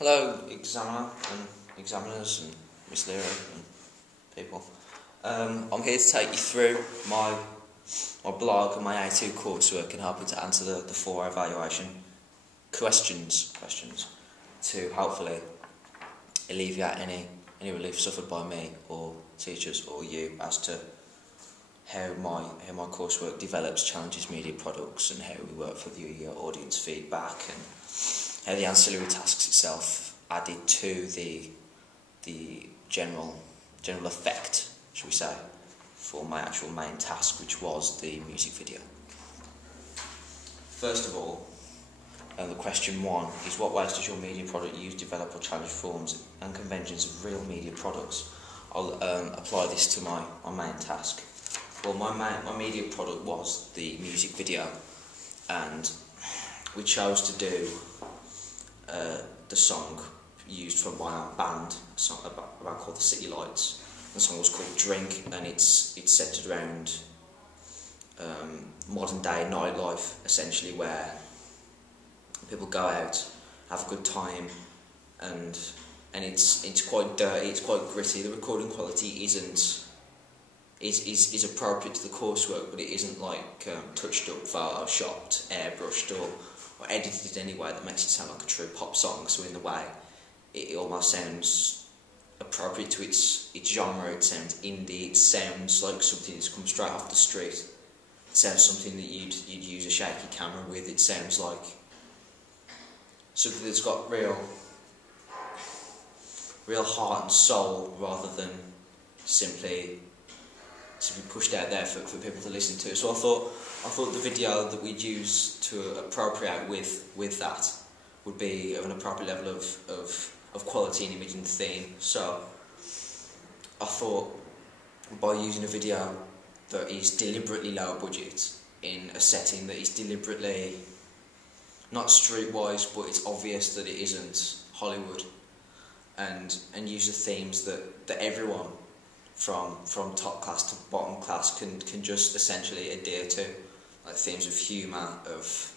Hello, examiner and examiners and Miss Leary and people. I'm here to take you through my blog and my A2 coursework and help you to answer the 4 evaluation questions to hopefully alleviate any relief suffered by me or teachers or you as to how my coursework develops, challenges media products, and how we work for the audience feedback, and how the ancillary tasks itself added to the general effect, shall we say, for my actual main task, which was the music video. First of all, the question 1 is: what ways does your media product use, develop or challenge forms and conventions of real media products? I'll apply this to my main task. Well, my media product was the music video, and we chose to do the song used from my own band, a song about called The City Lights. The song was called Drink, and it's centred around modern day nightlife, essentially, where people go out, have a good time, and it's quite dirty, it's quite gritty. The recording quality is appropriate to the coursework, but it isn't like touched up, photoshopped, airbrushed, or edited in any way that makes it sound like a true pop song. So in a way, it almost sounds appropriate to its genre. It sounds indie. It sounds like something that's come straight off the street. It sounds something that you'd use a shaky camera with. It sounds like something that's got real heart and soul, rather than simply pushed out there for people to listen to. So I thought the video that we'd use to appropriate with that would be of an appropriate level of quality and image and theme. So I thought, by using a video that is deliberately low budget in a setting that is deliberately not streetwise, but it's obvious that it isn't Hollywood, and use the themes that everyone from top class to bottom class can just essentially adhere to, like themes of humour, of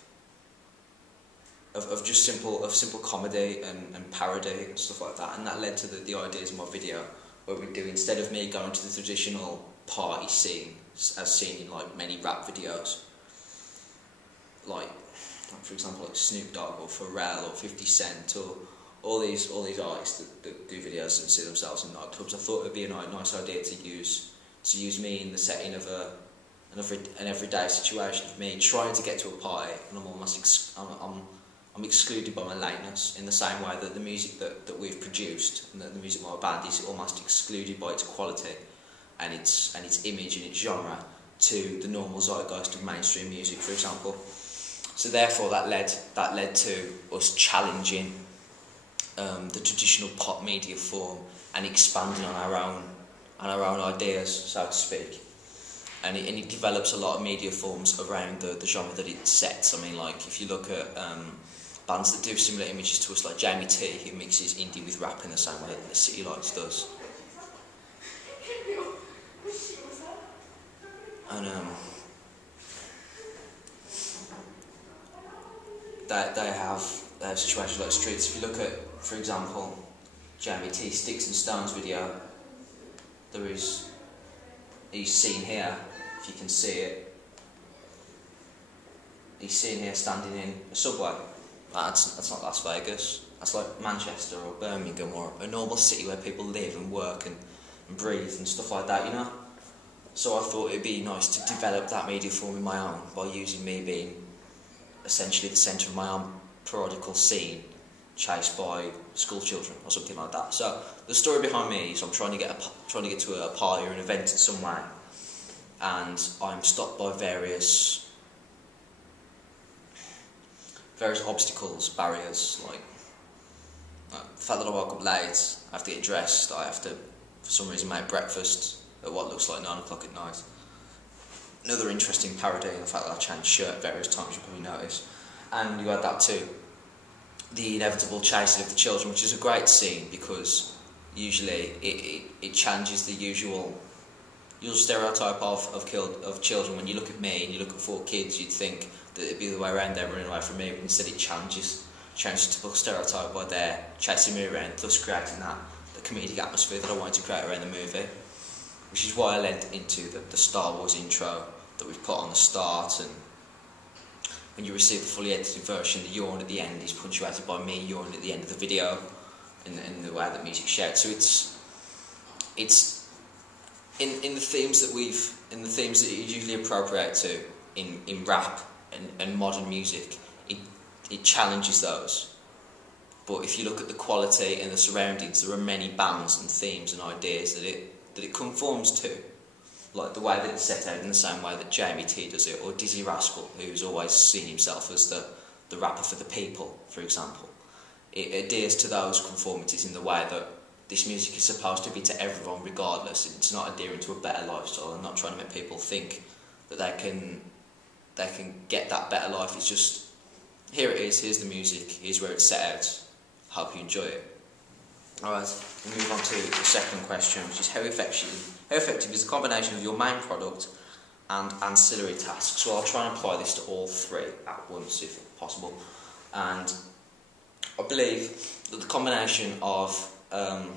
just simple comedy and parody and stuff like that. And that led to the ideas of my video, where we do, instead of me going to the traditional party scene as seen in like many rap videos, like for example like Snoop Dogg or Pharrell or 50 Cent or all these artists that do videos and see themselves in nightclubs, I thought it would be a nice idea to use me in the setting of an everyday situation of me trying to get to a party, and I'm excluded by my lateness, in the same way that the music that we've produced and that the music of my band is almost excluded by its quality and its image and its genre to the normal zeitgeist of mainstream music, for example. So therefore that led to us challenging the traditional pop media form and expanding on our own ideas, so to speak. And it develops a lot of media forms around the genre that it sets. I mean, like, if you look at bands that do similar images to us, like Jamie T, who mixes indie with rap in the same way that the City Lights does. And they have situations like streets. If you look at, for example, Jamie T Sticks and Stones video, he's seen here, if you can see it, he's seen here standing in a subway. That's not Las Vegas, that's like Manchester or Birmingham or a normal city where people live and work and breathe and stuff like that, you know? So I thought it'd be nice to develop that media form in my own, by using me being essentially the centre of my own parodical scene, chased by school children or something like that. So the story behind me is I'm trying to get to a party or an event in some way, and I'm stopped by various obstacles, barriers, like the fact that I woke up late, I have to get dressed, I have to, for some reason, make breakfast at what looks like 9 o'clock at night. Another interesting parody, the fact that I changed shirt at various times, you probably notice. And you add that to the inevitable chasing of the children, which is a great scene, because usually it challenges the usual stereotype of children. When you look at me and you look at 4 kids, you'd think that it'd be the way around, they're running away from me, but instead it challenges changed the typical stereotype by there, chasing me around, thus creating the comedic atmosphere that I wanted to create around the movie. Which is why I led into the Star Wars intro that we've put on the start, and when you receive the fully edited version, the yawn at the end is punctuated by me yawning at the end of the video, and the way that music shouts. So it's in the themes that you usually appropriate to in rap and modern music. It challenges those. But if you look at the quality and the surroundings, there are many bands and themes and ideas that it conforms to. Like the way that it's set out in the same way that Jamie T does it, or Dizzy Rascal, who's always seen himself as the rapper for the people, for example. It adheres to those conformities in the way that this music is supposed to be to everyone regardless. It's not adhering to a better lifestyle and not trying to make people think that they can get that better life. It's just, here it is, here's the music, here's where it's set out. Hope you enjoy it. Alright, we'll move on to the second question, which is how effective is the combination of your main product and ancillary tasks? So I'll try and apply this to all three at once if possible. And I believe that the combination of my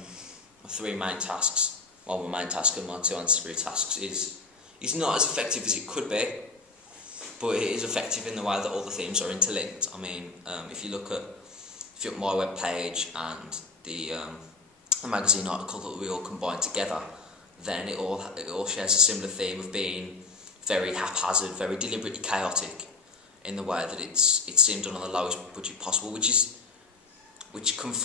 three main tasks, well, my main task and my two ancillary tasks is not as effective as it could be, but it is effective in the way that all the themes are interlinked. I mean, if you look at my webpage and the magazine article that we all combine together, then it all shares a similar theme of being very haphazard, very deliberately chaotic, in the way that it's seemed done on the lowest budget possible, which conforms